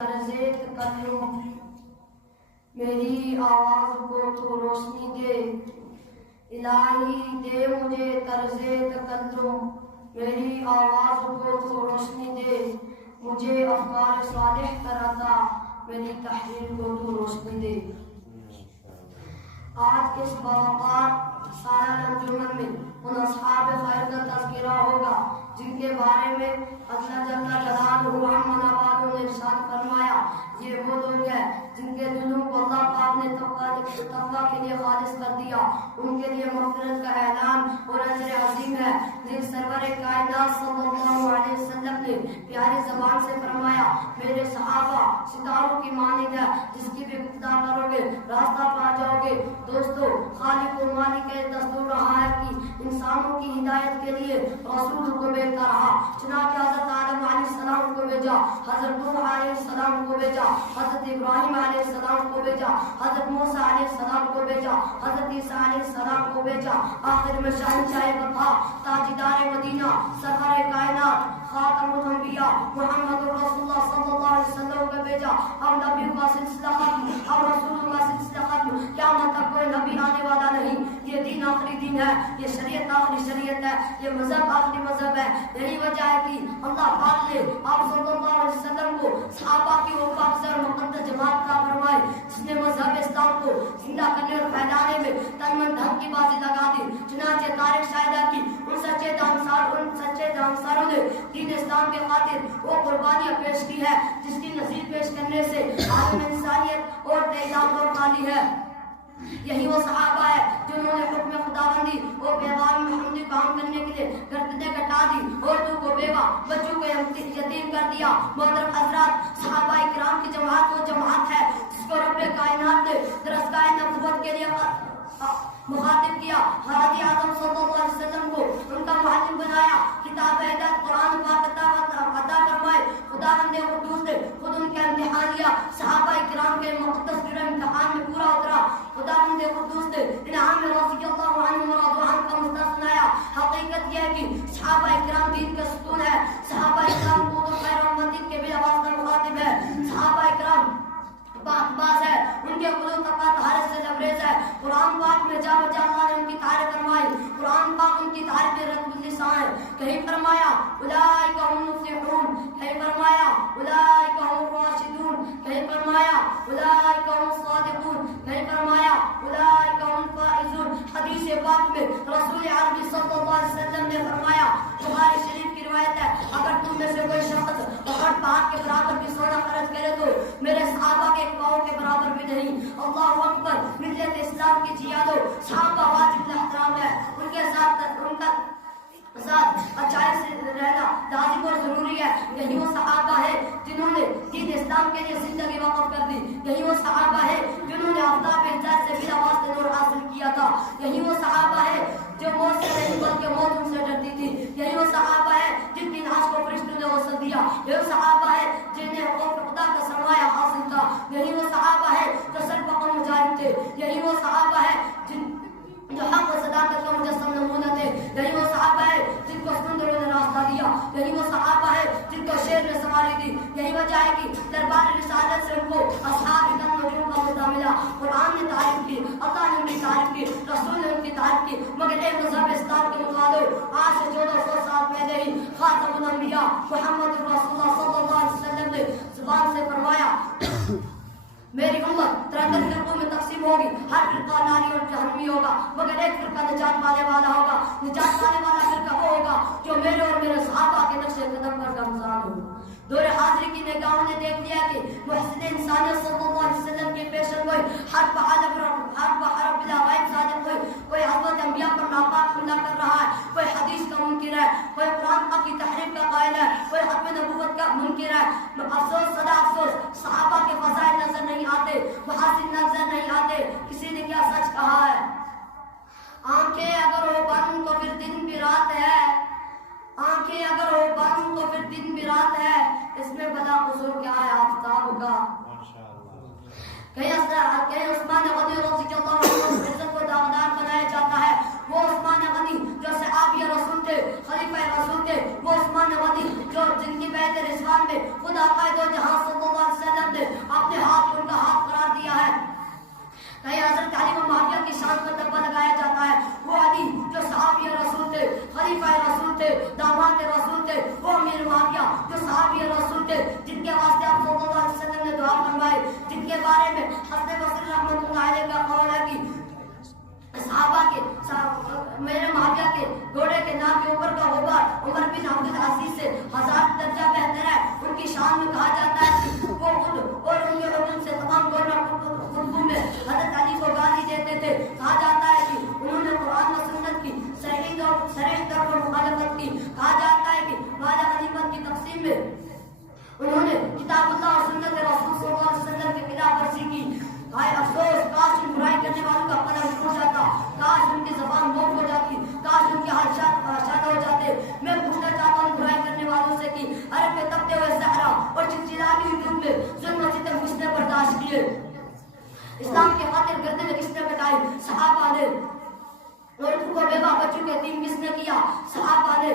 طرز تکلم میری آواز کو تو روشنی دے، الہی دے مجھے طرز تکلم میری آواز کو تو روشنی دے، مجھے افکار صالح کراتا میری تحریر کو تو روشنی دے۔ آج اس باوقار سالہ انجمن میں ان اصحاب خیر کا تذکرہ ہوگا جن کے بارے میں اللہ جل جلالہ نے ارشاد فرمایا، یہ وہ لوگ ہیں جن کے دلوں کو اللہ پاک نے تقویٰ کے لیے خالص کر دیا، ان کے لیے مغفرت کا اعلان اور اجر عظیم ہے۔ جن سرور کائنات صلی اللہ علیہ وسلم نے پیاری زبان سے فرمایا، میرے صحابہ ستاروں کی مانند ہے، جس کی بھی اقتداء کرو گے راستہ پا جاؤ گے۔ دوستو، خالق و مالک کا دستور رہا ہے کہ انسانوں کی ہدایت کے لیے رسول کو بھیجتا رہا، چنانچہ حضرت آدم علیہ السلام کو بھیجا، حضرت نوح علیہ السلام کو بھیجا، حضرت ابراہیم علیہ السلام کو بھیجا، حضرت موسیٰ علیہ السلام کو بھیجا، حضرت عیسیٰ علیہ السلام کو بھیجا، آخر میں شہنشاہ وفا تاجدار مدینہ سرور کائنات خاتم الانبیاء محمد رسول اللہ صلی اللہ علیہ وسلم کو بھیجا۔ اب نبیوں کا سلسلہ ختم، اب رسولوں کا سلسلہ ختم، قیامت تک کوئی نبی آنے والا نہیں۔ یہ دین آخری دین ہے، یہ شریعت آخری شریعت ہے، یہ مذہب آخری مذہب ہے۔ یہی وجہ ہے کہ اللہ پاک نے آپ صلی اللہ علیہ وسلم کو صحابہ کی وہ پاکیزہ اور مقدس جماعت کا فرمائے جس نے مذہب اسلام کو زندہ کرنے اور پھیلانے میں تن من دھن کی بازی لگا دی۔ چنانچہ تاریخ شاہدہ کی ان سچے دانساروں نے دین اسلام کے خاطر وہ قربانیاں پیش کی ہے جس کی نظیر پیش کرنے سے عالم انسانیت اور تعداد اور خالی ہے۔ یہی وہ صحابہ ہے جنہوں نے حکم خداوندی اور پیغام محمدی کو عام کرنے کے لیے گردنیں کٹا دی، عورتوں کو بیوہ، بچوں کو یتیم کر دیا۔ محترم حضرات، صحابہ کرام کی جماعت وہ جماعت ہے جس کو رب کائنات نے درسگاہ نبوت کے لیے مخاطب کیا، حضرت اعظم صلی اللہ علیہ وسلم کو ان کا معلم بنایا، کتاب ہدایت قرآن پاک عطا فرمائے۔ خداوند قدوس نے خود ان کا امتحان لیا، صحابہ کرام کے مقدس گرہ امتحان میں پورا اترا۔ خداوند قدوس نے انعام رضی اللہ عنہ ورضوا عنہ کا مسئلہ سنایا۔ حقیقت یہ ہے کہ صحابہ کرام دین کا ستون ہے، صحابہ کرام کو تو خیر و مدد کے بھی واسطہ مخاطب ہے۔ صحابہ کرام پاک باز ہے، ان کے قلوب تقویٰ طہارت سے لبریز ہے۔ قرآن پاک میں جا بجا اللہ نے ان کی تعریف فرمائی، قرآن پاک ان کی تعریف رتب اللسان ہے۔ کہیں فرمایا اولئک هم المفلحون، کہیں فرمایا اولئک هم الراشدون، کہیں فرمایا اولئک هم الصادقون، کہیں فرمایا اولئک هم الفائزون۔ حدیث پاک میں رسول عربی صلی اللہ علیہ وسلم نے فرمایا، بخاری شریف کی روایت ہے، اگر تم میں سے کوئی شخص احد پہاڑ کے برابر بھی سونا خرچ کرے تو میرے صحابہ کے پاؤں کے برابر بھی نہیں۔ اللہ اکبر، ملت اسلام کی جیادو صحابہ واجب الاحترام ہے، ان کے ساتھ اچائی سے رہنا لازم اور ضروری ہے۔ یہی وہ صحابہ ہے جنہوں نے دین اسلام کے لیے زندگی وقف کر دی، یہی وہ صحابہ ہے جنہوں نے آفتاب ہدایت سے بلا واسطے نور حاصل کیا تھا، یہی وہ صحابہ ہے جو موت سے نہیں بلکہ موت ان سے ڈرتی تھی، یہی وہ صحابہ ہے جن کی لاش کو فرشتوں نے غسل دیا، یہی صحابہ ہے جنہیں خوف خدا کا سرمایہ حاصل تھا، یہی وہ صحابہ ہے جو سربقل مجاہد تھے، یہی وہ صحابہ ہے جو حق و صداقت کا مجسم نمونہ تھے، یہی وہ صحابہ ہے جن کو سمندروں نے راستہ دیا، یہی وہ صحابہ ہے جن کو شیر نے سواری دی۔ یہی وجہ ہے کہ دربار رسالت سے ان کو اصحاب نجوم کا مدعا ملا۔ قرآن نے تعریف کی، اللہ نے ان کی تعریف کی، رسول نے ان کی تعریف کی، مگر ایک مذہب اسلام کے مطابق آج سے 1400 سال پہلے ہی خاتم الانبیاء محمد رسول اللہ صلی اللہ علیہ وسلم نے زبان سے فرمایا، میری امت 73 فرقوں میں تقسیم ہوگی، ہر فرقہ ناری اور جہنمی ہوگا، مگر ایک فرقہ نجات پانے والا ہوگا۔ نجات پانے والا فرقہ وہ ہوگا جو میرے اور میرے صحابہ کے نقش قدم پر گامزن ہو۔ دور حاضری کی نگاہوں نے دیکھ لیا کہ محسن انسانیت صلی اللہ علیہ وسلم کی پیشن گوئی حرب بلا غائب صادق ہوئی، کوئی حضرت انبیاء پر ناپاک حملہ کر رہا ہے، کوئی حدیث کا منکر ہے، کوئی قرآن پاک کی تحریف کا قائل ہے، کوئی ختم نبوت کا منکر ہے۔ افسوس سدا افسوس، صحابہ کے فضائل نظر نہیں آتے، محاسن نظر نہیں آتے۔ کسی نے کیا سچ کہا ہے، آنکھیں اگر ہو بند تو پھر دن بھی رات ہے، آنکھیں اگر ہو بند تو پھر دن بھی رات ہے، اس میں بلا قصور کیا ہے آفتاب کا۔ کہیں عثمان غنی رضی اللہ عنہ عزت کو داغدار بنایا جاتا ہے، وہ عثمان غنی جو صحابی رسول تھے، خلیفہ رسول تھے، وہ عثمان غنی جو جن کی بیعت رضوان میں خدا قائد و جہاں صلی اللہ کے بارے میں حسن بصری رحمۃ اللہ علیہ کا قول ہے کہ صحابہ کے میرے معاویہ کے گھوڑے کے نام کے اوپر کا غبار عمر بن عبد العزیز سے 1000 درجہ بہتر ہے. ان کی شان میں کہا جاتا ہے کہ وہ خود اور ان کے علم سے تمام خطبوں میں حضرت علی کو گالی دیتے تھے. کہا جاتا ہے کہ انہوں نے قرآن و سنت کی صریح طور پر مخالفت کی. کہا جاتا ہے کہ بعد غنیمت کی تقسیم میں انہوں نے کتاب اللہ اور سنت رسول صلی اللہ علیہ وسلم کی خلاف ورزی کی. ہائے افسوس، کاش ان برائی کرنے والوں کا قلم ٹوٹ جاتا، کاش ان کی زبان موم ہو جاتی، کاش ان کے ہاتھ شاد ہو جاتے. میں پوچھنا چاہتا ہوں برائی کرنے والوں سے کہ عرب میں تپتے ہوئے صحرا اور چلچلاتی ہوئی دھوپ میں ظلم و ستم کس نے برداشت کیے؟ اسلام کے خاطر گردنیں کس نے کٹائی؟ صحابہ نے. عورتوں کو بیوہ بچوں کے یتیم کس نے کیا؟ صحابہ نے.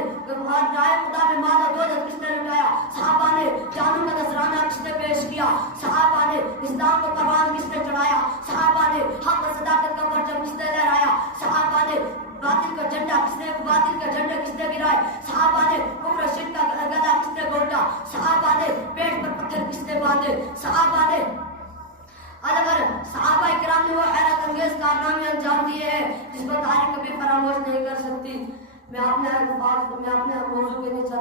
رائے خدا میں مال و دولت کس نے لٹایا؟ صحابہ نے. جانوں کا نذرانہ کس نے پیش کیا؟ صحابہ نے. اسلام کو پروان کس نے چڑھایا؟ صحابہ نے. حق و صداقت کا پرچم کس نے لہرایا؟ صحابہ نے. باطل کا جھنڈا کس نے گرائے؟ صحابہ نے. کفر و شرک کا گدا کس نے گھونٹا؟ صحابہ نے. پیٹ پر پتھر کس نے باندھے؟ صحابہ نے. اگر صحابہ کرام نے وہ حیرت انگیز کارنامے انجام دیے ہیں جس کو تاریخ کبھی فراموش نہیں کر سکتی. میں اپنے موضوع کے نیچے